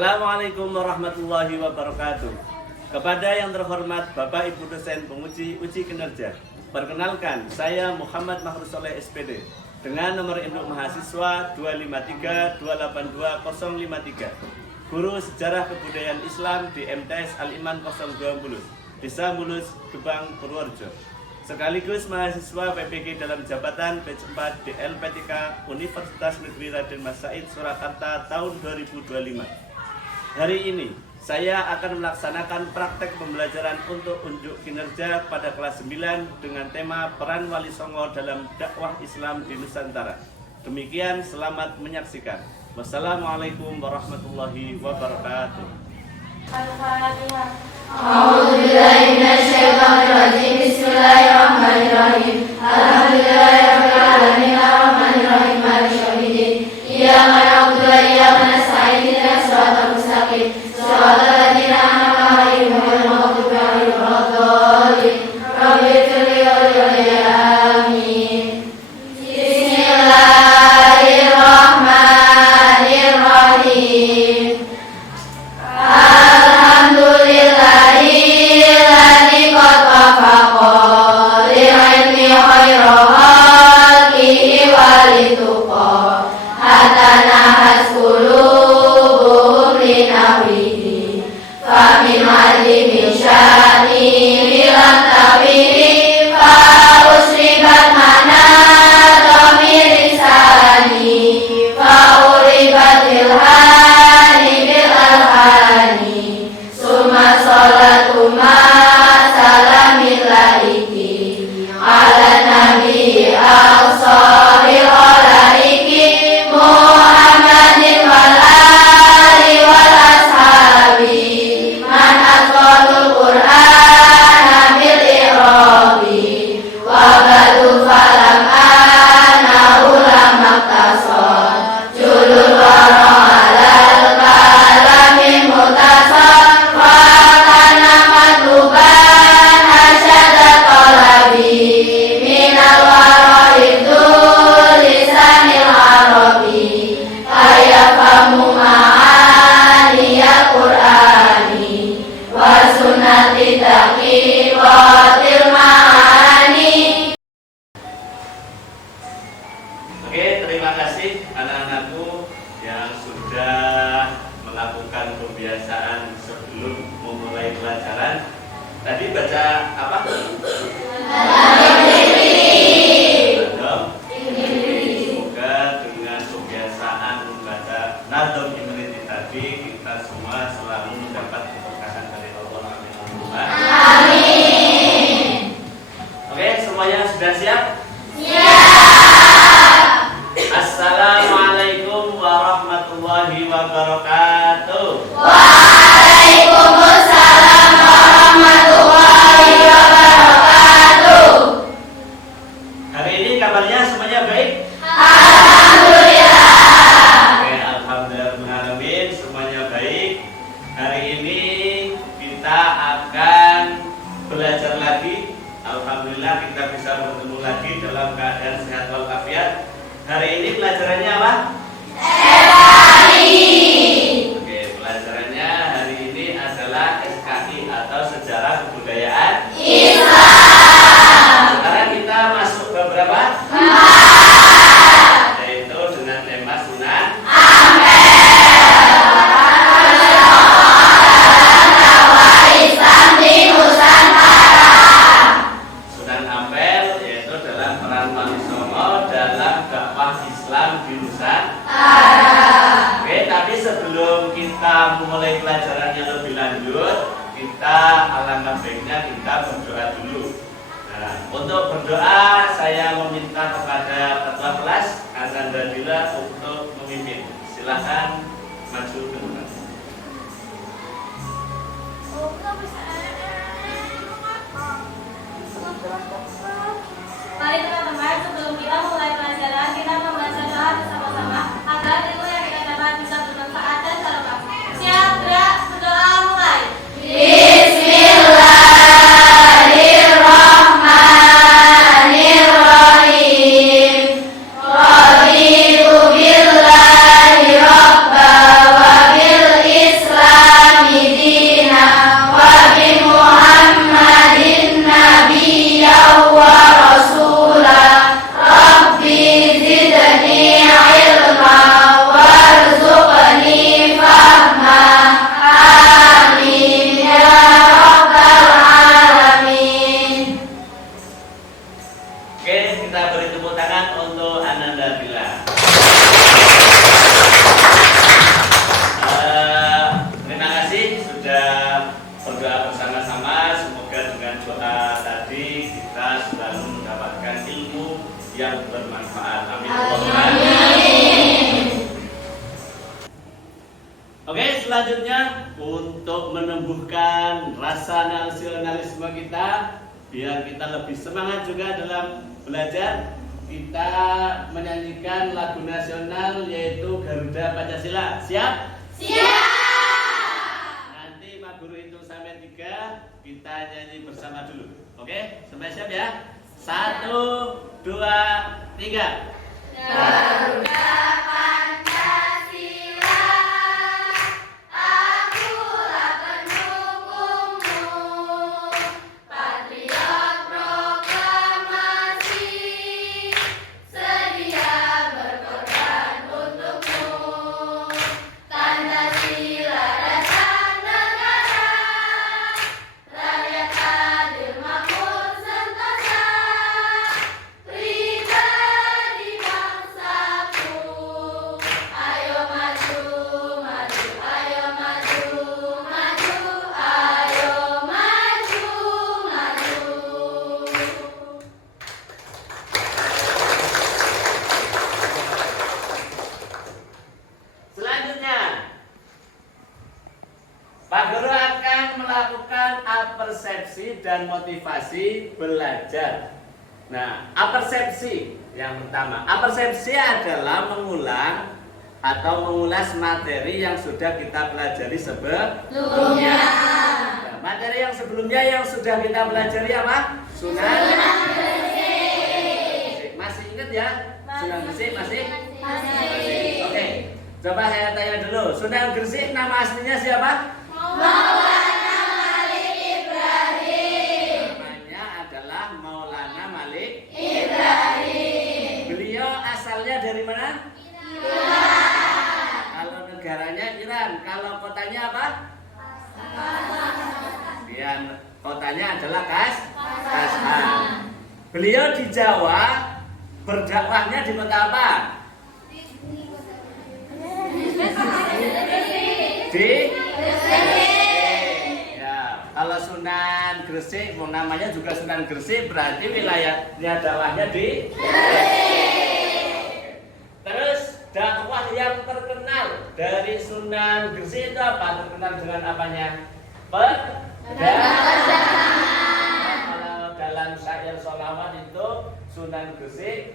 Assalamualaikum warahmatullahi wabarakatuh. Kepada yang terhormat Bapak Ibu dosen penguji uji kinerja, perkenalkan saya Muhammad Mahrus Soleh SPD dengan nomor induk mahasiswa 253282053, guru sejarah kebudayaan Islam di MTS Al-Iman 02 Mulus, Desa Mulus, Gebang, Purworejo. Sekaligus mahasiswa PPG dalam jabatan batch 4 di LPTK Universitas Negeri Raden Mas Said Surakarta tahun 2025. Hari ini saya akan melaksanakan praktek pembelajaran untuk unjuk kinerja pada kelas 9 dengan tema peran Wali Songo dalam dakwah Islam di Nusantara. Demikian, selamat menyaksikan. Wassalamualaikum warahmatullahi wabarakatuh. Al-Fatihah. A'udzubillahi minasyaitonirrajim. Bismillahirrahmanirrahim. Alhamdulillahirabbil alamin arrahmanir rahim maliki yaumiddin. Iyyaka na'budu wa iyyaka nasta'in ihdinas siratal mustaqim. Shiratal ladzina an'amta 'alaihim ghairil maghdubi 'alaihim waladdallin. Rabbi ighfirli wa li amin. Bismillahirrahmanirrahim. Alhamdulillahilladzi qad wafaqa li'ilmi khairu khalqihi walituqa hatta nahas qulubuhum linahwihi famin alimin sya'ni bilam tabiri fa usribat manatomi lisani fa uribat ilhani bil alhani summa sholatu ma salamil laiki ala nabi al-sari al-laiki Muhammadin wal ali wal ashabi man atqalul qur'ana bil i'rabi wa badu falam ana ulama tasad julul wara alal kalami mutasad wa kana matluban hasyada talabi minal waraidu lisanil arabi ayafamu ma'aniyal qur'ani wa sunnati taqiwatil ma'ani. Oke, terima kasih anak-anakku yang sudah melakukan pembiasaan sebelum memulai pelajaran. Tadi baca apa? Semoga dengan kebiasaan membaca Nadom Imriti tadi kita semua selalu mendapat keberkahan dari Allah. Amin. Oke, semuanya sudah siap? Assalamualaikum warahmatullahi wabarakatuh. Waalaikumsalam warahmatullahi wabarakatuh. Hari ini kabarnya semuanya baik? Alhamdulillah. Oke, alhamdulillah semuanya baik. Hari ini kita akan belajar lagi. Alhamdulillah kita bisa bertemu lagi dalam keadaan sehat walafiat. Hari ini pelajarannya apa? Oke, pelajarannya hari ini adalah SKI atau Sejarah Kebudayaan Islam. Sekarang kita masuk ke berapa? 4. Yaitu dengan tema Sunan Islam di Nusantara. Sunan Ampel, yaitu dalam peran Wali Songo dalam dakwah Islam di Nusantara. Oke, tapi sebelum kita memulai pelajarannya lebih lanjut, kita alangkah baiknya kita berdoa dulu. Nah, untuk berdoa saya meminta kepada ketua kelas Ananda Dila untuk memimpin. Silakan maju ke depan. Mari teman-teman, sebelum kita mulai pelajaran, kita membaca doa bersama-sama agar ilmu yang kita dapat bisa bermanfaat dan barokah. Siap, gerak, berdoa mulai. Bismillahirrahmanirrahim. Raditu billahi rabba wa bil selanjutnya untuk menumbuhkan rasa nasionalisme kita, biar kita lebih semangat juga dalam belajar, kita menyanyikan lagu nasional yaitu Garuda Pancasila. Siap? Siap. Nanti Pak Guru hitung sampai 3, kita nyanyi bersama dulu. Oke? Sampai siap ya? 1, 2, 3. Garuda Pancasila, akulah pendukungmu, patriot proklamasi, sedia berkorban untukmu. Pancasila dasar negara, rakyat adil makmur sentosa, pribadi bangsaku. Ayo maju, maju, ayo maju, maju, ayo maju, maju. Selanjutnya, Pak Guru akan melakukan apersepsi dan motivasi belajar. Nah, apersepsi yang pertama. Apersepsi adalah mengulang atau mengulas materi yang sudah kita pelajari sebelumnya. Nah, materi yang sebelumnya yang sudah kita pelajari apa? Sunan Gresik. Masih ingat ya? Sunan Gresik masih? Masih. Oke. Coba saya tanya dulu, Sunan Gresik nama aslinya siapa? Maulana Malik Ibrahim. Namanya adalah Maulana Malik. Ibrahim. Beliau asalnya dari mana? Iran. Kalau negaranya Iran, kalau kotanya apa? Dia kotanya adalah Kashan. Beliau di Jawa, berdakwahnya di kota apa? Di ya, kalau Sunan Gresik, namanya juga Sunan Gresik, berarti wilayahnya dakwahnya di Gresik. Terus dakwah yang terkenal dari Sunan Gresik itu apa? Terkenal dengan apanya? Kalau dalam syair sholawat itu Sunan Gresik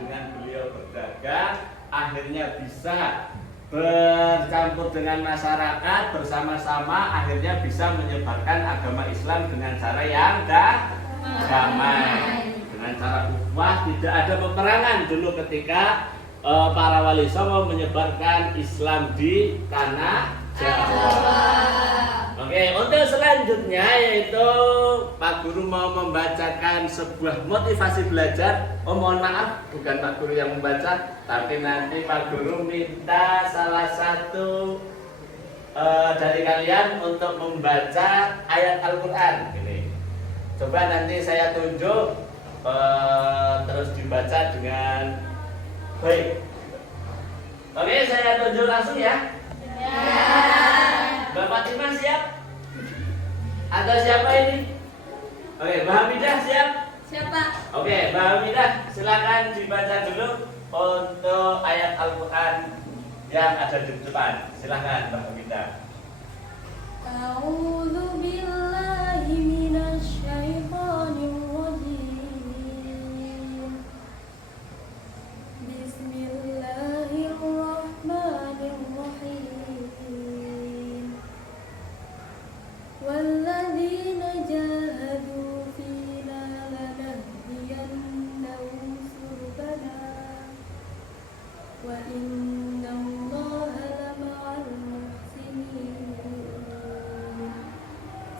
dengan beliau berdagang, akhirnya bisa bercampur dengan masyarakat bersama-sama, akhirnya bisa menyebarkan agama Islam dengan cara yang damai, dengan cara ukhuwah, tidak ada peperangan dulu ketika para wali songo menyebarkan Islam di tanah Jawa. Oke, untuk selanjutnya yaitu Pak Guru mau membacakan sebuah motivasi belajar. Oh, mohon maaf, bukan Pak Guru yang membaca, tapi nanti Pak Guru minta salah satu dari kalian untuk membaca ayat Al-Quran. Ini, coba nanti saya tunjuk, terus dibaca dengan baik. Oke, saya tunjuk langsung ya. Mbak Fatimah siap? Atau siapa ini? Oke, Mbak Hamidah siap? Siapa? Oke, Mbak Hamidah silakan dibaca dulu untuk ayat Al-Quran yang ada di depan. Silakan Mbak Hamidah. A'udzu billahi minasy syaithanir rajim. Bismillahirrahmanirrahim. والذين جاهدوا فينا لنهدينهم سبلنا وإن الله لمع المحسنين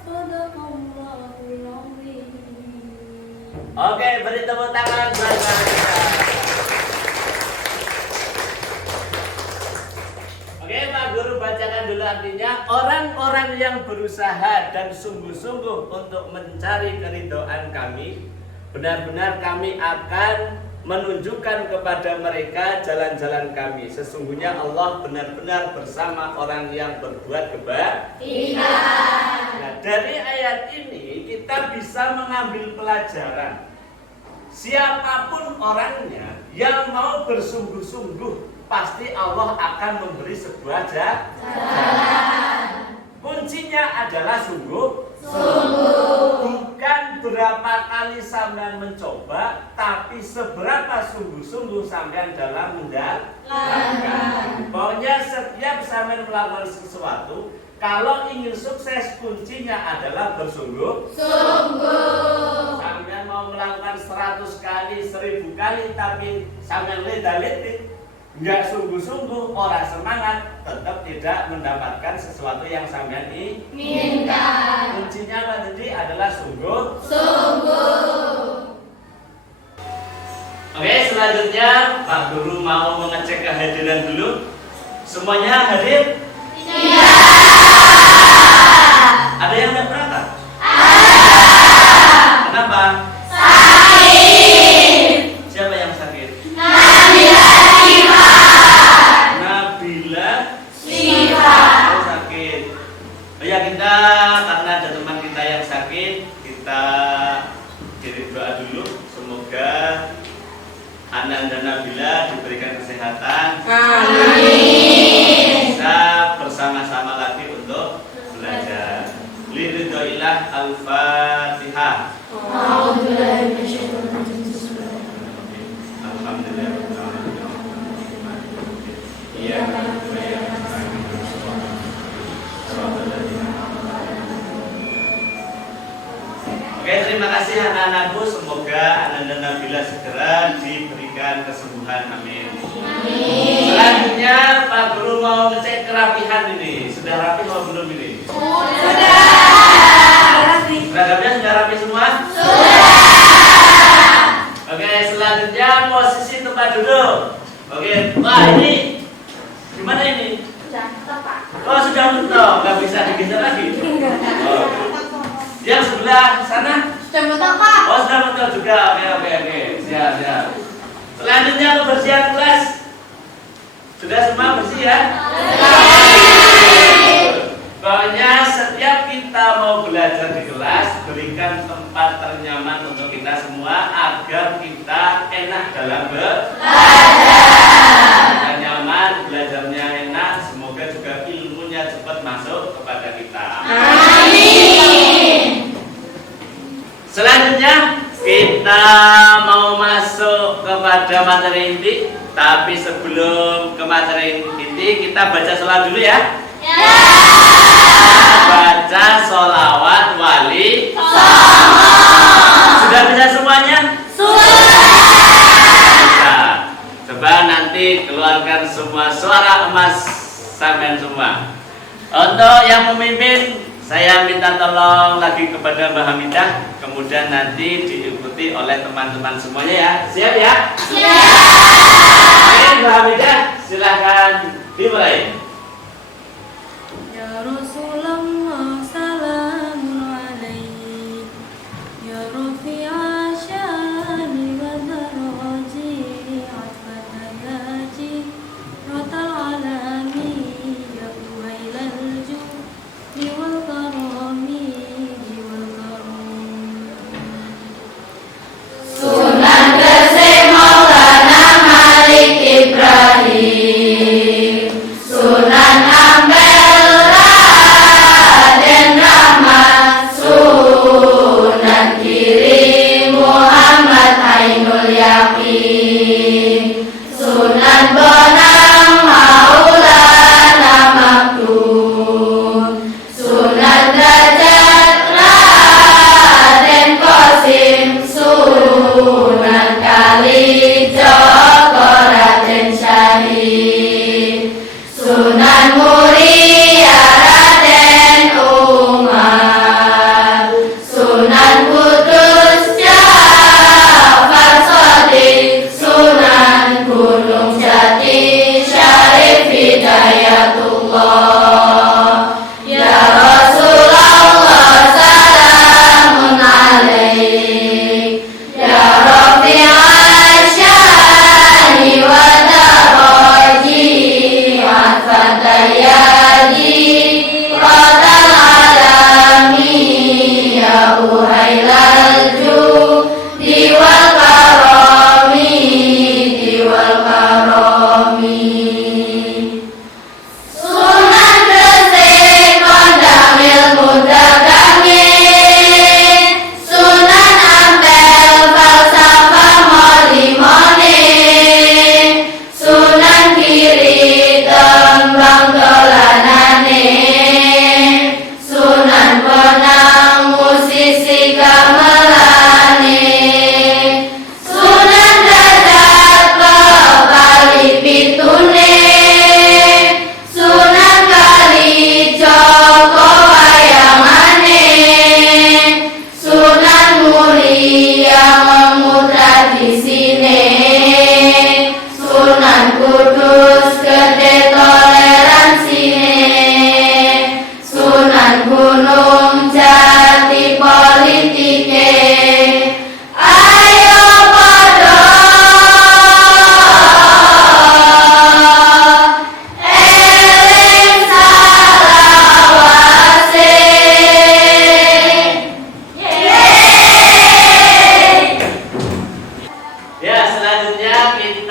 صدق الله العظيم. Oke, beri tepuk tangan buat Mbak Hamidah. Oke, Pak Guru bacakan dulu artinya. Orang-orang yang berusaha dan sungguh-sungguh untuk mencari keridhaan kami, benar-benar kami akan menunjukkan kepada mereka jalan-jalan kami. Sesungguhnya Allah benar-benar bersama orang yang berbuat kebaikan. Nah, dari ayat ini kita bisa mengambil pelajaran siapapun orangnya yang mau bersungguh-sungguh, pasti Allah akan memberi sebuah jalan. Kuncinya adalah sungguh. Bukan berapa kali sampean mencoba, tapi seberapa sungguh-sungguh sampean dalam menjalankan. Pokoknya setiap sampean melakukan sesuatu, kalau ingin sukses, kuncinya adalah bersungguh-sungguh. Sampean mau melakukan 100 kali, 1000 kali, tapi sampean leda-ledi, nggak sungguh-sungguh, orang semangat, tetap tidak mendapatkan sesuatu yang sampean inginkan. Kuncinya apa tadi? Adalah sungguh-sungguh. Oke, selanjutnya Pak Guru mau mengecek kehadiran dulu. Semuanya hadir? Iya. Ada yang nggak berangkat? Ada. Kenapa? Sakit. Siapa yang sakit? Nabila Syifa. Oh, sakit. Oh ya, kita karena ada teman kita yang sakit, kita kirim doa dulu. Semoga Anan dan Nabila diberikan kesehatan. Amin. Bisa bersama-sama lagi untuk belajar. Liridhoillah Al-Fatihah. Alhamdulillah. Iya. Oke, terima kasih anak-anakku. Semoga Anan dan Nabila segera diberikan kesembuhan. Amin. Selanjutnya Pak Guru mau ngecek kerapihan ini. Sudah rapi atau belum ini? Sudah. Seragamnya sudah rapi semua? Oke, selanjutnya posisi tempat duduk. Oke, wah ini gimana ini? Oh, sudah mentok, nggak bisa digeser lagi. Oh. Yang sebelah sana? Sudah mentok, Pak. Oh, sudah mentok juga. Oke. Siap. Selanjutnya kebersihan kelas. Sudah semua bersih ya? Pokoknya setiap kita mau belajar di kelas, berikan tempat ternyaman untuk kita semua agar kita enak dalam belajar. Nyaman, belajarnya enak, semoga juga ilmunya cepat masuk kepada kita. Amin. Selanjutnya kita mau masuk kepada materi inti, tapi sebelum ke materi inti kita baca sholawat dulu ya. Baca sholawat wali. Sudah bisa semuanya? Bisa. Coba nanti keluarkan semua suara emas sampean semua. Untuk yang memimpin, saya minta tolong lagi kepada Mbak Hamidah, kemudian nanti diikuti oleh teman-teman semuanya ya. Siap ya? Siap. Oke, Mbak Hamidah, silahkan dimulai. Ya Rasulullah salamun alaik, ya Rafi'a syani wa daraji, atfatayaji rotal alami, ya uwailal judi wal karami wal karam. Sunan Gresik Maulana Malik Ibrahim.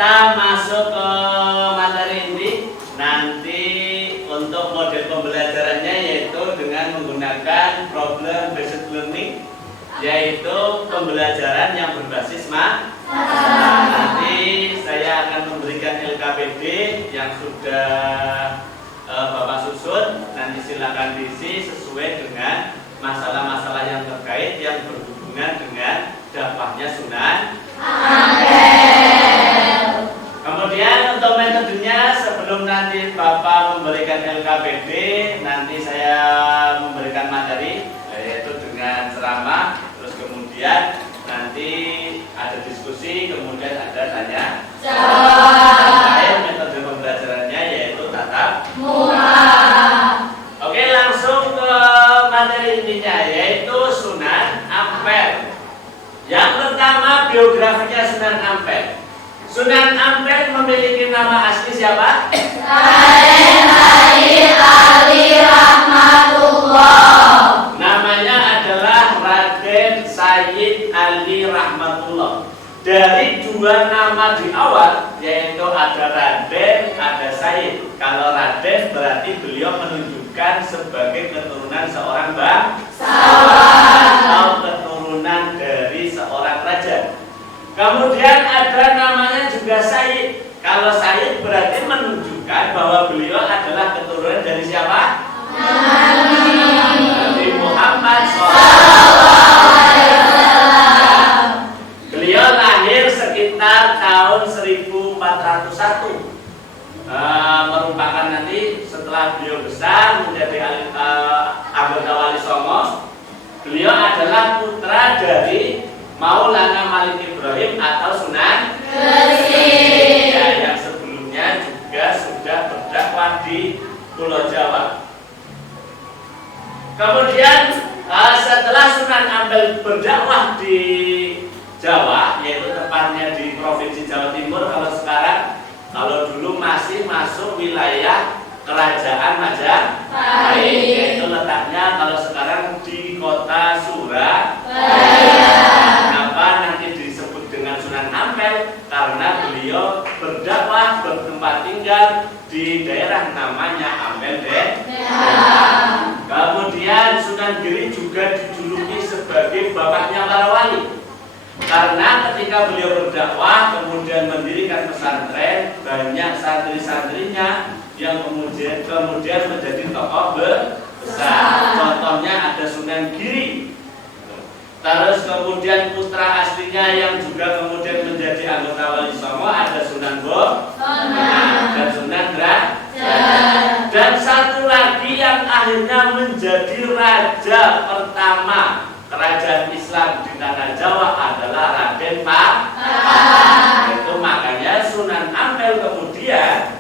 kita masuk ke materi inti. Nanti untuk model pembelajarannya yaitu dengan menggunakan problem based learning, yaitu pembelajaran yang berbasis masalah. Nanti saya akan memberikan LKPD yang sudah Bapak susun. Nanti silakan diisi sesuai dengan masalah-masalah yang terkait yang berhubungan dengan dakwahnya Sunan Ampel. Kemudian untuk metodenya, sebelum nanti Bapak memberikan LKPD, nanti saya memberikan materi yaitu dengan ceramah, terus kemudian nanti ada diskusi, kemudian ada tanya jawab. Metode pembelajarannya yaitu tatap muka. Oke, langsung ke materi intinya yaitu Sunan Ampel. Yang pertama, biografinya Sunan Ampel. Sunan Ampel memiliki nama asli siapa? Raden Said Ali Rahmatullah. Namanya adalah Raden Said Ali Rahmatullah. Dari dua nama di awal, yaitu ada Raden, ada Said. Kalau Raden berarti beliau menunjukkan sebagai keturunan seorang bangsawan atau keturunan dari seorang raja. Kemudian ada namanya juga Said. Kalau Said berarti menunjukkan bahwa beliau adalah keturunan dari siapa? Nabi Muhammad SAW. Beliau lahir sekitar tahun 1401. Merupakan nanti setelah beliau besar menjadi anggota Wali Songo. Beliau adalah putra dari Maulana Malik Ibrahim atau Sunan Gresik, ya, yang sebelumnya juga sudah berdakwah di Pulau Jawa. Kemudian setelah Sunan Ampel berdakwah di Jawa, yaitu tepatnya di Provinsi Jawa Timur, kalau dulu masih masuk wilayah Kerajaan Majapahit, yaitu letaknya kalau sekarang di kota Surabaya. Kenapa nanti disebut dengan Sunan Ampel? Karena beliau berdakwah bertempat tinggal di daerah namanya Ampel Desa. Kemudian Sunan Giri juga dijuluki sebagai bapaknya para wali. Karena ketika beliau berdakwah kemudian mendirikan pesantren, banyak santri-santrinya yang kemudian menjadi tokoh besar. Contohnya ada Sunan Giri. Terus kemudian putra aslinya yang juga kemudian menjadi anggota Wali Songo ada Sunan Bonang dan Sunan Derajat. Dan satu lagi yang akhirnya menjadi raja pertama kerajaan Islam di tanah Jawa adalah Raden Patah. Itu makanya Sunan Ampel kemudian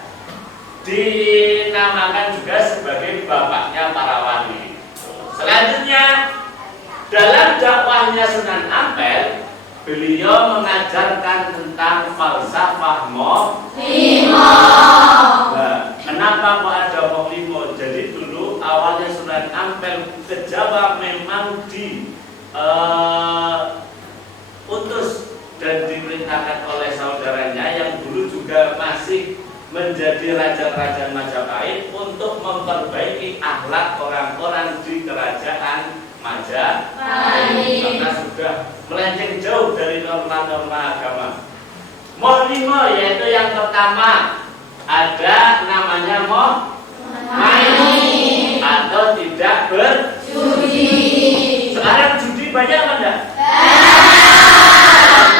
dinamakan juga sebagai bapaknya para wali. Selanjutnya, dalam dakwahnya Sunan Ampel, beliau mengajarkan tentang falsafah Mohlimo. Nah, kenapa kok ada Mohlimo? Jadi dulu awalnya Sunan Ampel ke Jawa memang utus dan diperintahkan oleh saudaranya yang dulu juga masih menjadi raja-raja Majapahit untuk memperbaiki akhlak orang-orang di kerajaan Majapahit karena sudah melenceng jauh dari norma-norma agama. Mohlimo yaitu yang pertama ada namanya main atau tidak berjudi. Sekarang judi banyak apa enggak?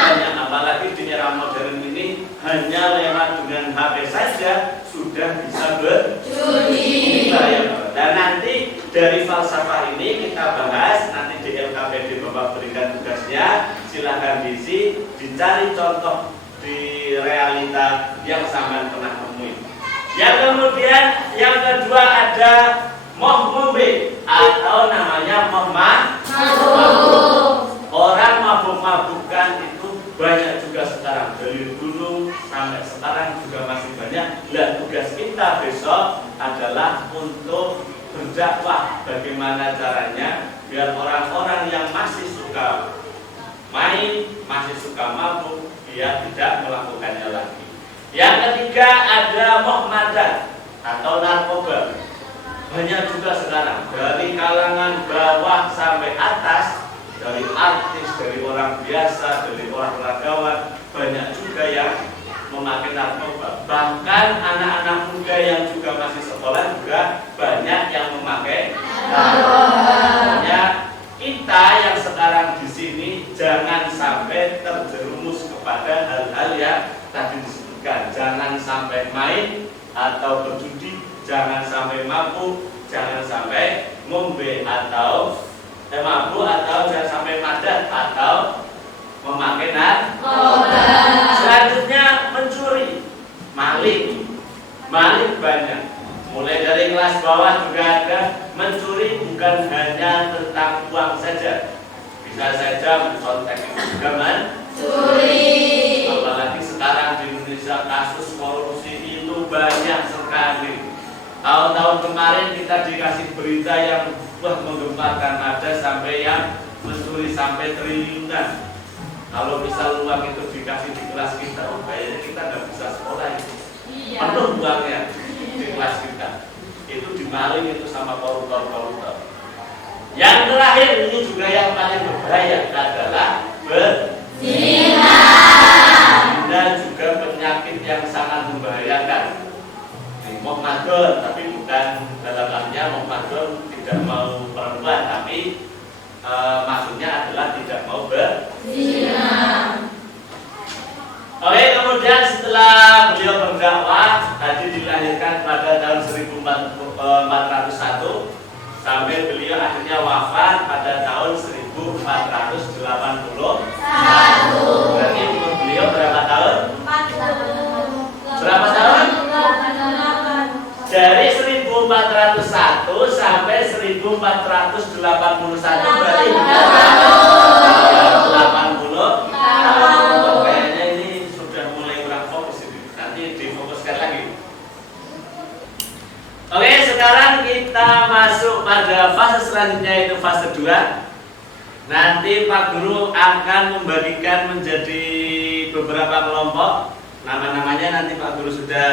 Banyak, apalagi di era modern ini hanya lewat dengan HP saja sudah bisa berjudi. Dan nanti dari falsafah ini kita bahas nanti di LKPD Bapak berikan tugasnya, silahkan diisi, dicari contoh di realita yang sampean pernah temui. Yang kemudian yang kedua ada moh ngombe atau namanya moh mabuk. Orang mabuk-mabukan itu banyak juga sekarang, dari dulu sampai sekarang juga masih banyak. Dan tugas kita besok adalah untuk berdakwah bagaimana caranya biar orang-orang yang masih suka main, masih suka mabuk, dia tidak melakukannya lagi. Yang ketiga ada muhmadat atau narkoba. Banyak juga sekarang dari kalangan bawah sampai atas, dari artis, dari orang biasa, dari olahragawan, banyak juga yang memakai narkoba. Bahkan anak-anak muda yang juga masih sekolah juga banyak yang memakai narkoba. Makanya kita yang sekarang di sini jangan sampai terjerumus kepada hal-hal yang tadi disebutkan. Jangan sampai main atau berjudi, jangan sampai mabuk, jangan sampai ngombe atau mabuk, atau jangan sampai madat atau memakai narkoba. Selanjutnya mencuri, maling banyak. Mulai dari kelas bawah juga ada. Mencuri bukan hanya tentang uang saja, bisa saja mencontek juga mencuri. Apalagi sekarang di Indonesia kasus korupsi itu banyak sekali. Tahun-tahun kemarin kita dikasih berita yang menggemparkan, ada sampai yang mencuri sampai triliunan. Kalau misal uang itu dikasih di kelas kita, kayaknya kita nggak bisa sekolah itu. Penuh uangnya di kelas kita. Itu dimaling itu sama koruptor. Yang terakhir ini juga yang paling berbahaya adalah berzina. Zina juga penyakit yang sangat membahayakan. Muhammadun, tapi bukan dalam artinya Muhammadun tidak mau perempuan, tapi maksudnya adalah tidak mau berzina. Oke, kemudian setelah beliau berdakwah, tadi dilahirkan pada tahun 1401 sampai beliau akhirnya wafat pada tahun 1481. Berarti umur beliau berapa tahun? 40. Berapa tahun? Dari 1401 sampai 1481 berarti 80 tahun. Kayaknya ini sudah mulai kurang fokus ini. Nanti difokuskan lagi. Oke, sekarang kita masuk pada fase selanjutnya, yaitu fase 2. Nanti Pak Guru akan membagikan menjadi beberapa kelompok. Nama-namanya nanti Pak Guru sudah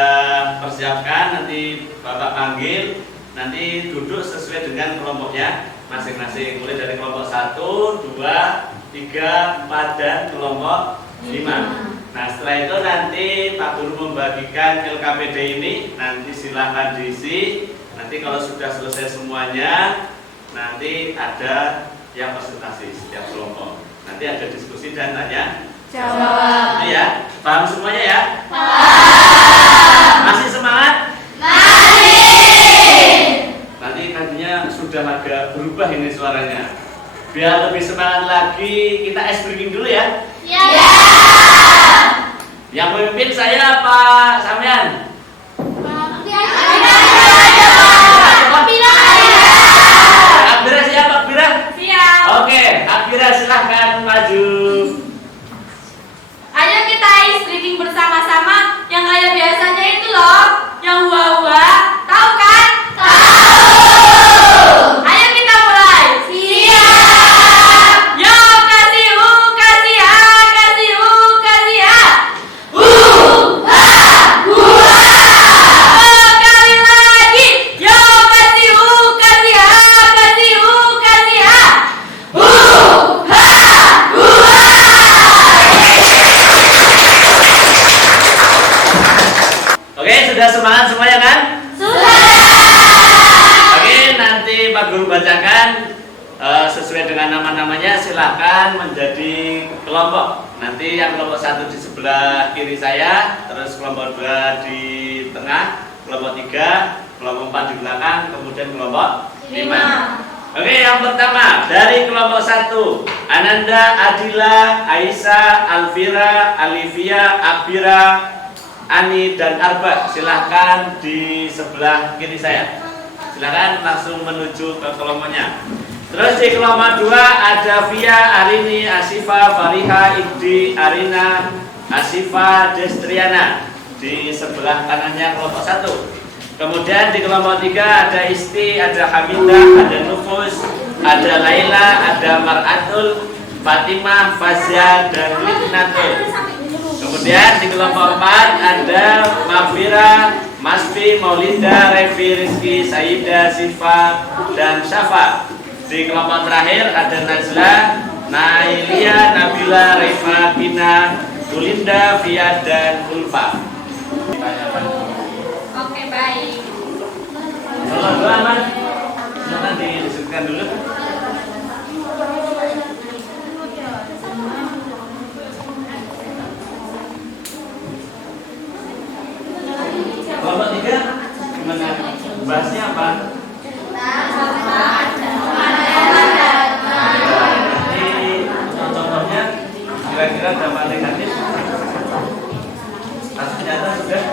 persiapkan, nanti Bapak panggil, nanti duduk sesuai dengan kelompoknya masing-masing. Mulai dari kelompok 1, 2, 3, 4, dan kelompok 5. Nah, setelah itu nanti Pak Guru membagikan LKPD ini, nanti silahkan diisi. Nanti kalau sudah selesai semuanya, nanti ada yang presentasi setiap kelompok. Nanti ada diskusi dan tanya jawab. Ini ya, paham semuanya ya? Paham. Masih semangat? Masih. Nanti katanya sudah agak berubah ini suaranya. Biar lebih semangat lagi, kita ice breaking dulu ya. Ya. Yang memimpin saya Pak Samyan. Akbira siapa Akbira? Siap. Oke, Akbira silahkan maju. Ayo kita ice breaking bersama-sama yang kayak biasanya itu loh, yang hua-hua. Tahu kan? Tahu. Ayo kita mulai. Siap. Yo kasih kasih kasih kasih Sekali lagi. Yo kasih kasih kasih kasih Oke, sudah semangat semuanya kan? Sudah. Oke, nanti Pak Guru bacakan sesuai dengan nama-namanya, silahkan menjadi kelompok. Nanti yang kelompok 1 di sebelah kiri saya, terus kelompok 2 di tengah, kelompok 3, kelompok 4 di belakang, kemudian kelompok 5. Oke, yang pertama dari kelompok 1, Ananda, Adila, Aisyah, Alvira, Alivia, Akbira, Ani, dan Arba. Silahkan di sebelah kiri saya. Silahkan langsung menuju ke kelompoknya. Terus di kelompok 2 ada Via, Arini, Asifa, Fariha, Ibdi, Arina, Asifa, Destriana. Di sebelah kanannya kelompok 1. Kemudian di kelompok 3 ada Isti, ada Hamidah, ada Nufus, ada Laila, ada Mar'atul, Fatimah, Fazia, dan Litnatul. Kemudian di kelompok 4 ada Mafira, Masfi, Maulinda, Revi, Rizky, Saida, Siva, dan Syafa. Di kelompok terakhir ada Najla, Nailia, Nabila, Reva, Kina, Tulinda, Fia, dan Ulfa. Oke, baik. Kalau dua aman, silakan disebutkan dulu. Kelompok 3 gimana? Bahasnya apa? Jadi contohnya kira-kira dampak negatif. Kasus nyata sudah?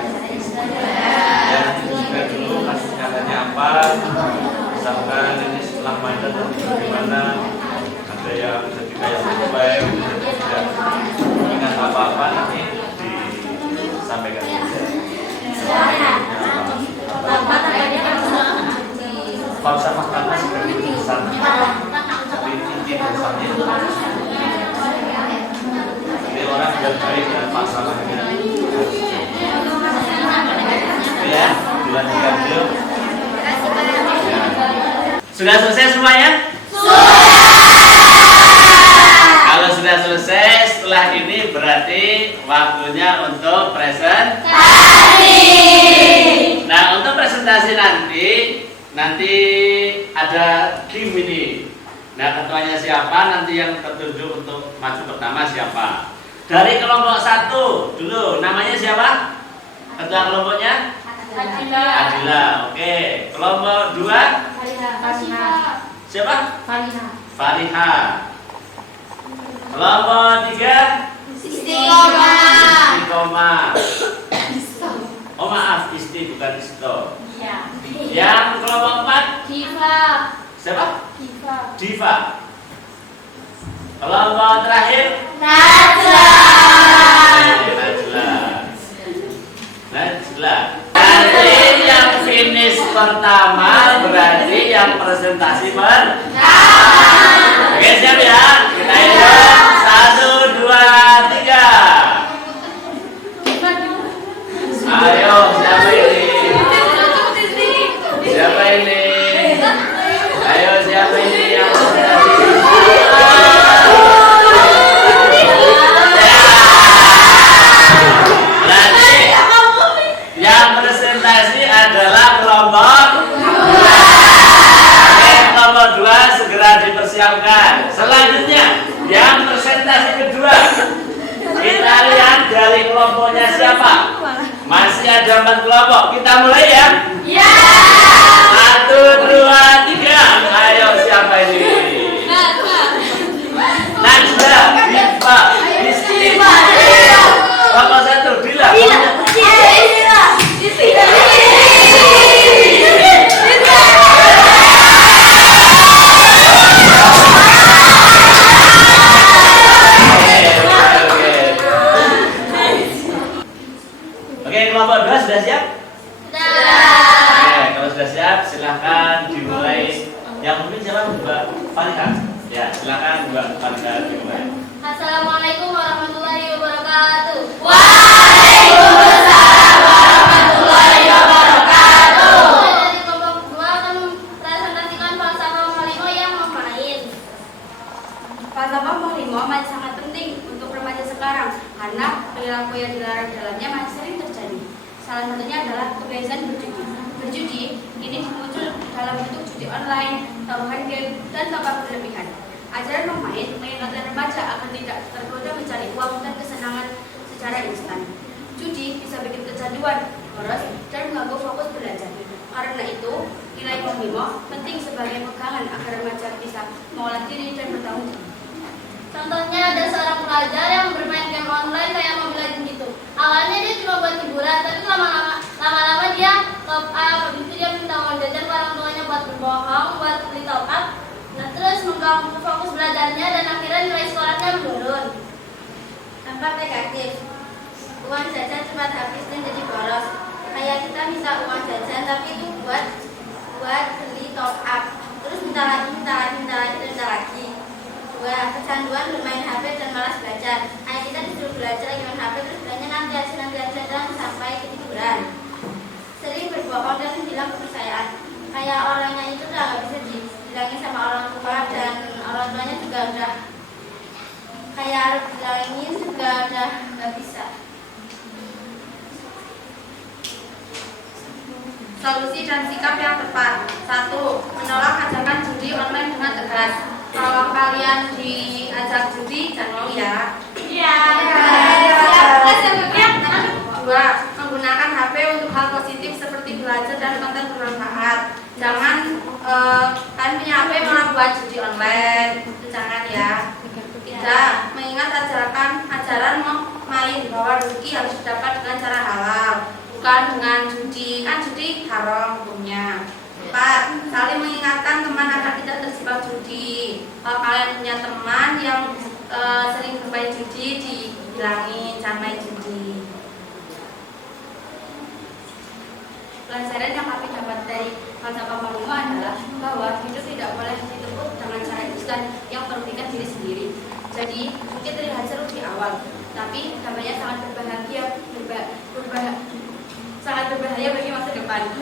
Ya, juga dulu kasus nyatanya apa? Misalkan ini setelah mandat bagaimana? Ada yang jadi kayak baik, tidak ingat apa-apa nanti disampaikan. Falsafah kata sebagai besar, tapi inti besarnya itu jadi orang yang baik dan falsafahnya. Ya, dilanjutkan dulu. Sudah selesai semuanya? Kalau sudah selesai, setelah ini berarti waktunya untuk presentasi. Nah, untuk presentasi nanti ada game ini. Nah, ketuanya siapa? Nanti yang tertunjuk untuk maju pertama siapa? Dari kelompok 1 dulu, namanya siapa? Ketua kelompoknya? Adila. Oke. Kelompok 2? Siapa? Fariha. Kelompok 3? Istiqomah. Oh maaf, Isti bukan Isto. Yang kelompok 4? Siapa? Diva. Kelompok terakhir? Najla. Nanti yang finish pertama berarti yang presentasi pertama. Oke, siap ya? Kita hitung 1, 2, 3. Ayo, siapa ini? Siapa ini? Ayo, siapa ini yang presentasi? Berarti yang presentasi adalah kelompok 2. Kelompok 2 segera dipersiapkan. Selanjutnya yang presentasi kedua, kita lihat dari kelompoknya siapa. Masih ada 4 kelompok. Kita mulai ya. 1, 2, 3. Ayo, siapa ini? Najla, Diva, Rizky. Kelompok 1, Bila. Oke, kelompok 2 sudah siap? Oke, kalau sudah siap silahkan dimulai. Yang mungkin siapa? Mbak Fariha. Ya, silahkan Mbak Fariha dimulai. Assalamualaikum warahmatullahi wabarakatuh. Waalaikumsalam warahmatullahi wabarakatuh. Dari kelompok 2 akan mempresentasikan falsafah Malimo yang memain. Falsafah Malimo masih sangat penting untuk remaja sekarang karena perilaku yang dilarang dalamnya masih sering terjadi. Salah satunya adalah kebiasaan berjudi. Berjudi ini muncul dalam bentuk judi online, taruhan game, dan tanpa berlebihan. Ajaran memain mengingatkan remaja agar tidak tergoda mencari uang dan kesenangan secara instan. Judi bisa bikin kecanduan, boros, dan mengganggu fokus belajar. Karena itu, nilai Malimo penting sebagai pegangan agar remaja bisa mengolah diri dan bertanggung jawab. Contohnya ada seorang pelajar yang bermain game online kayak Mobile Legends gitu. Awalnya dia cuma buat hiburan, tapi lama-lama dia top up. Habis itu dia minta uang jajan ke orang tuanya buat berbohong, buat beli top up. Nah, terus mengganggu fokus belajarnya dan akhirnya nilai sekolahnya menurun. Dampak negatif, uang jajan cepat habis dan jadi boros. Kayak kita minta uang jajan tapi itu buat beli top up. Terus minta lagi. 2. Kecanduan bermain HP dan malas belajar. Kayak kita disuruh belajar lagi main HP terus remaja senang jalan-jalan sampai ketiduran. Sering berbohong dan bilang kepercayaan. Kayak orangnya itu udah nggak bisa dibilangin sama orang tua, dan orang tuanya juga udah kayak harus bilangin juga udah nggak bisa. Solusi dan sikap yang tepat. 1. Menolak ajakan judi online dengan tegas. Kalau kalian diajak judi, jangan mau ya. Iya. Siap. 2. Menggunakan HP untuk hal positif seperti belajar dan konten bermanfaat. Jangan kalian punya HP malah buat judi online. Itu jangan ya. 3. Mengingat ajaran main bahwa rezeki harus didapat dengan cara halal, bukan dengan judi. Kan judi haram hukumnya. 4. Saling mengingatkan teman agar tidak terjebak judi. Kalau kalian punya teman yang sering bermain judi, dibilangin jangan main judi. Pelajaran yang kami dapat dari falsafah Malimo adalah bahwa hidup tidak boleh ditempuh dengan cara instan yang merugikan diri sendiri. Jadi mungkin terlihat seru di awal, tapi dampaknya sangat sangat berbahaya bagi masa depan.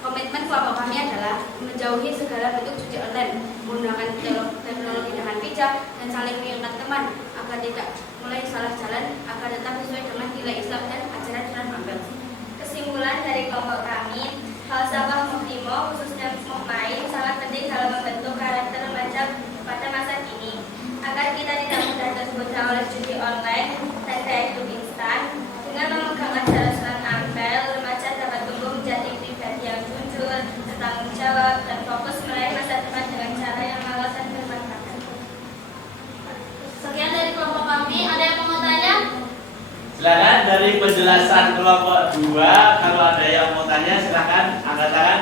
Komitmen kelompok kami adalah menjauhi segala bentuk judi online, menggunakan teknologi dengan bijak, dan saling mengingat teman agar tidak mulai salah jalan, agar tetap sesuai dengan nilai Islam dan ajaran Mabel. Kesimpulan dari kelompok kami, falsafah Malimo khususnya main sangat penting dalam membentuk karakter remaja pada masa kini, agar kita tidak mudah tergoda oleh judi online dan gaya hidup instan. Dengan memegang ajaran Sunan Ampel, remaja dapat tumbuh menjadi pribadi yang jujur, bertanggung jawab, dan fokus meraih masa depan dengan cara yang halal dan bermanfaat. Sekian dari kelompok kami. Ada yang mau tanya? Silakan dari penjelasan kelompok 2. Kalau ada yang mau tanya silakan angkat tangan.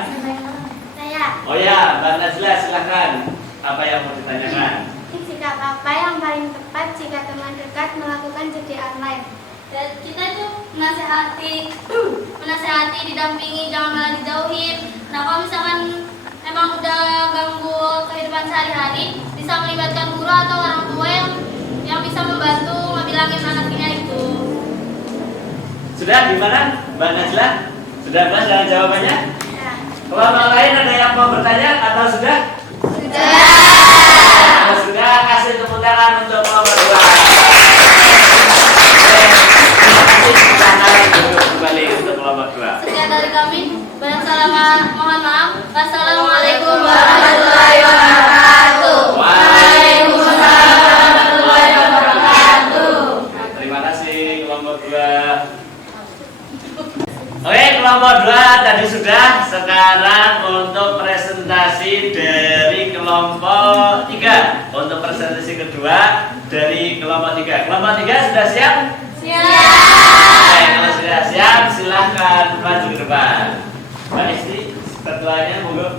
Saya. Oh ya, Mbak Najla silakan. Apa yang mau ditanyakan? Sikap apa yang paling tepat jika teman dekat melakukan judi online? Dan kita itu menasehati, didampingi, jangan malah dijauhin. Nah, kalau misalkan emang udah ganggu kehidupan sehari-hari, bisa melibatkan guru atau orang tua yang bisa membantu ngebilangin anaknya itu. Sudah gimana Mbak Najla? Sudah Mbak dengan jawabannya? Ya. Kelompok lain ada yang mau bertanya atau sudah? Sudah. Kalau sudah, kasih tepuk tangan untuk kelompok 2. Terima kasih, duduk kembali untuk kelompok 2. Sekian dari kami. Mohon maaf. Wassalamualaikum warahmatullahi wabarakatuh. Waalaikumsalam warahmatullahi wabarakatuh. Terima kasih kelompok 2. Oke, kelompok 2 tadi sudah. Sekarang untuk presentasi dari kelompok 3. Untuk presentasi kedua dari kelompok 3. Kelompok 3 sudah siap? Oke, kalau sudah siap silahkan maju ke depan. Mbak Isti, ketuanya monggo.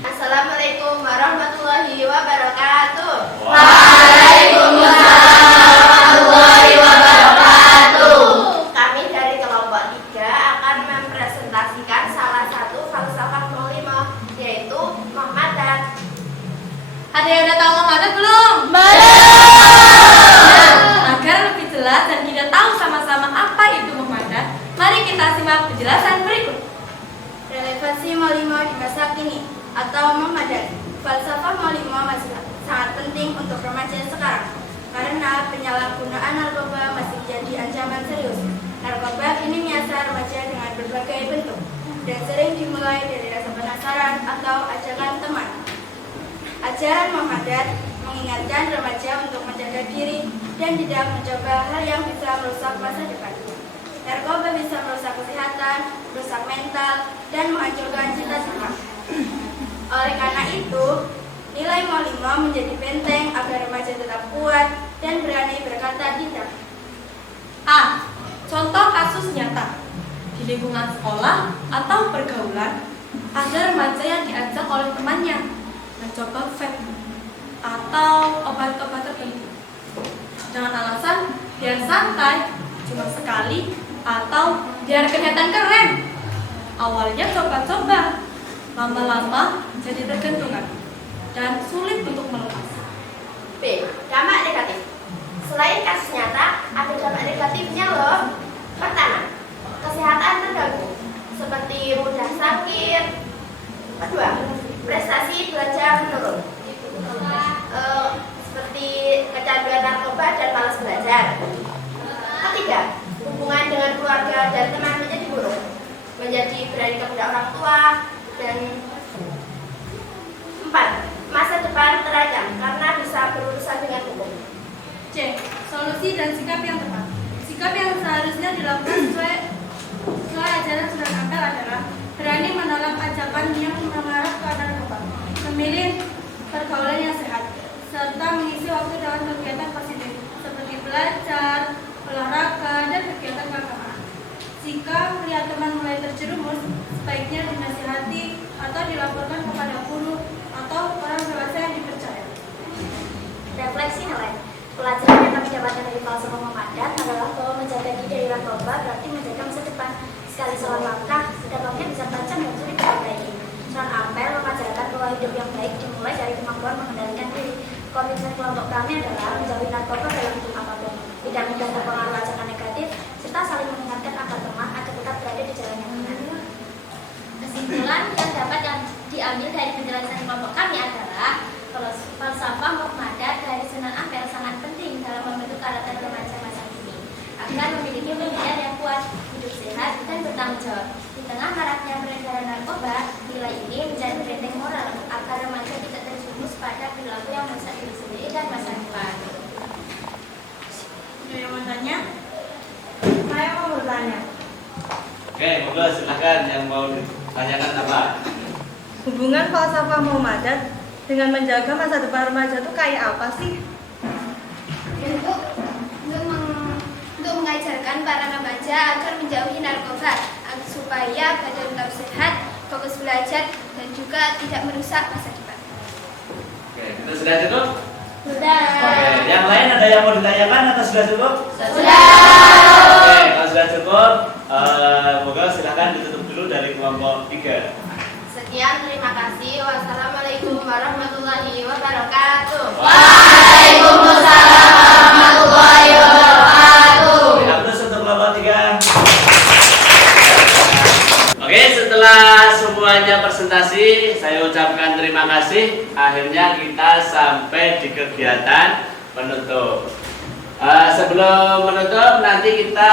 Assalamualaikum warahmatullahi wabarakatuh. Waalaikumsalam warahmatullahi wabarakatuh. Kami dari kelompok 3 akan mempresentasikan salah satu falsafah Malimo, yaitu Muhammadan. Ada yang udah tahu Muhammadan belum? Agar lebih jelas dan kita tahu sama-sama apa itu Muhammadan, mari kita simak penjelasan berikut. Relevansi Malimo di masa kini atau Muhammadan. Falsafah Malimo masih sangat penting untuk remaja sekarang karena penyalahgunaan narkoba masih menjadi ancaman serius. Narkoba ini menyasar remaja dengan berbagai bentuk dan sering dimulai dari rasa penasaran atau ajakan teman. Ajaran Muhammadan mengingatkan remaja untuk menjaga diri dan tidak mencoba hal yang bisa merusak masa depan. Narkoba bisa merusak kesehatan, merusak mental, dan menghancurkan cita-cita. Oleh karena itu, nilai Malimo menjadi benteng agar remaja tetap kuat dan berani berkata tidak. A. Contoh kasus nyata di lingkungan sekolah atau pergaulan, ada remaja yang diajak oleh temannya mencoba vape atau obat-obat tertentu dengan alasan biar santai, cuma sekali, atau biar kelihatan keren. Awalnya coba-coba, lama-lama jadi tergantungan dan sulit untuk melepas. B. Dampak negatif. Selain kasus nyata, ada dampak negatifnya loh. Pertama, kesehatan terganggu, seperti mudah sakit. Kedua, prestasi belajar menurun, seperti kecanduan narkoba dan malas belajar. Ketiga, hubungan dengan keluarga dan teman menjadi buruk, menjadi berani kepada orang tua. Dan 4, masa depan terancam karena bisa berurusan dengan hukum. C. Solusi dan sikap yang tepat. Sikap yang seharusnya dilakukan sesuai ajaran Sunan Ampel adalah berani menolak ajakan yang mengarah ke arah narkoba, memilih pergaulan yang sehat, serta mengisi waktu dengan kegiatan positif seperti belajar, olahraga, dan kegiatan keagamaan. Jika melihat teman mulai terjerumus, sebaiknya dinasihati atau dilaporkan kepada guru atau orang dewasa yang dipercaya. Refleksi nilai. Pelajaran yang kami dapatkan dari falsafah Muhammadiyah adalah bahwa menjaga diri dari narkoba berarti menjaga masa depan. Sekali salah langkah, dampaknya bisa terancam dan sulit diperbaiki. Sunan Ampel mengajarkan bahwa hidup yang baik dimulai dari kemampuan mengendalikan diri. Komitmen kelompok kami adalah menjauhi narkoba dalam hidup apapun, tidak mudah terpengaruh ajakan negatif, serta saling mengingatkan antar teman agar tetap berada di jalan yang benar. Kesimpulan yang dapat diambil dari penjelasan kelompok kami adalah falsafah Muhammadiyah dari Sunan Ampel sangat penting dalam membentuk karakter remaja masa kini agar memiliki pemikiran yang kuat, hidup sehat, dan bertanggung jawab. Di tengah maraknya peredaran narkoba, nilai ini menjadi benteng moral agar remaja tidak terjerumus pada perilaku yang merusak diri sendiri dan masa depan. Ada yang mau tanya? Saya mau bertanya. Oke, monggo silahkan yang mau ditanyakan apa? Hubungan falsafah Muhammadiyah dengan menjaga masa depan remaja itu kayak apa sih? Untuk mengajarkan para remaja agar menjauhi narkoba supaya badan tetap sehat, fokus belajar, dan juga tidak merusak masa depan. Oke, itu sudah cukup? Sudah. Oke, yang lain ada yang mau ditanyakan atau sudah cukup? Sudah. Oke, kalau sudah cukup, moga silahkan ditutup dulu dari kelompok 3. Sekian, terima kasih. Wassalamualaikum warahmatullahi wabarakatuh. Waalaikumsalam warahmatullahi wabarakatuh. Terus untuk kelompok 3. Oke, setelah semuanya presentasi, saya ucapkan terima kasih. Akhirnya kita sampai di kegiatan penutup. Sebelum menutup, nanti kita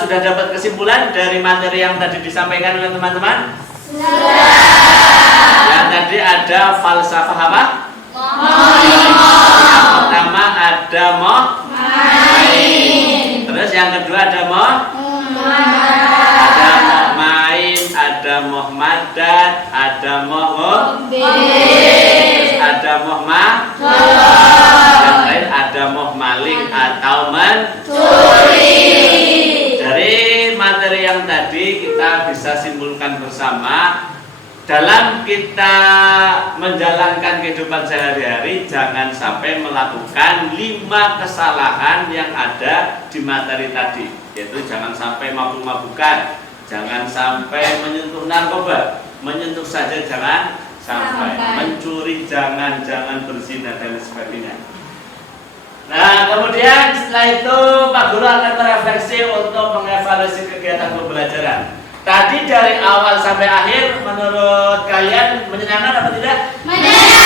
sudah dapat kesimpulan dari materi yang tadi disampaikan oleh teman-teman. Yang tadi ada falsafah apa? Yang pertama ada main. Terus yang kedua ada ada main, ada Muhammadat, ada terus ada yang lain ada maling atau mencuri. Dari materi yang tadi kita bisa simpulkan bersama, dalam kita menjalankan kehidupan sehari-hari jangan sampai melakukan 5 kesalahan yang ada di materi tadi, yaitu jangan sampai mabuk-mabukan, jangan sampai menyentuh narkoba, menyentuh saja jangan sampai, mencuri jangan berzina dan sebagainya. Nah, kemudian setelah itu Pak Guru akan merefleksi untuk mengevaluasi kegiatan pembelajaran. Tadi dari awal sampai akhir, menurut kalian menyenangkan atau tidak? Menyenangkan.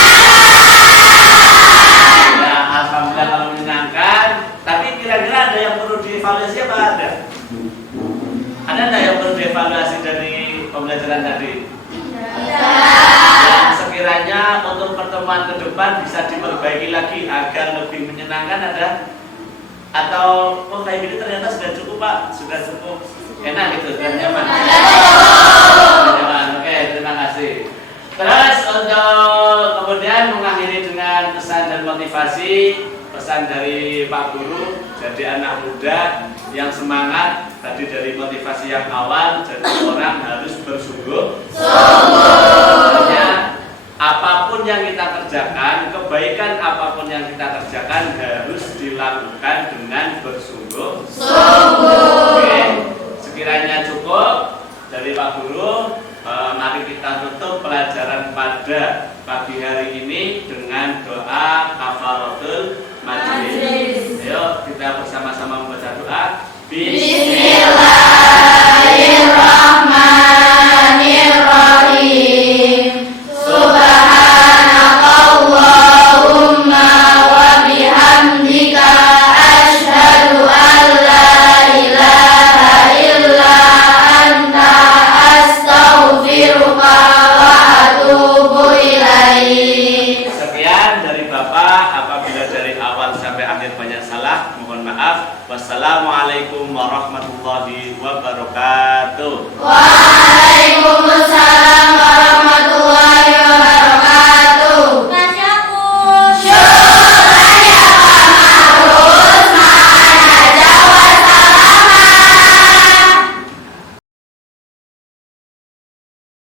Ya, alhamdulillah kalau menyenangkan. Tapi kira-kira ada yang perlu dievaluasi apa ada? Ada nggak yang perlu dievaluasi dari pembelajaran tadi? Yang sekiranya untuk pertemuan ke depan bisa diperbaiki lagi agar lebih menyenangkan ada? Atau kayak gini ternyata sudah cukup Pak, sudah cukup enak gitu, sudah nyaman. Oke, terima kasih. Terus untuk kemudian mengakhiri dengan pesan dan motivasi, pesan dari Pak Guru, jadi anak muda yang semangat. Tadi dari motivasi yang awal, jadi orang harus bersungguh-sungguh. Apapun yang kita kerjakan, kebaikan apapun yang kita kerjakan harus dilakukan dengan bersungguh-sungguh. Oke, sekiranya cukup dari Pak Guru, mari kita tutup pelajaran pada pagi hari ini dengan doa kafaratul majlis. Bismillahirrahmanirrahim. Subhanakallahumma wa bihamdika asyhadu an la ilaha illa anta astaghfiruka wa atubu ilaik. Sekian dari Bapak, apabila dari awal sampai akhir banyak salah, mohon maaf. Wassalamualaikum warahmatullahi wabarakatuh. Waalaikumsalam warahmatullahi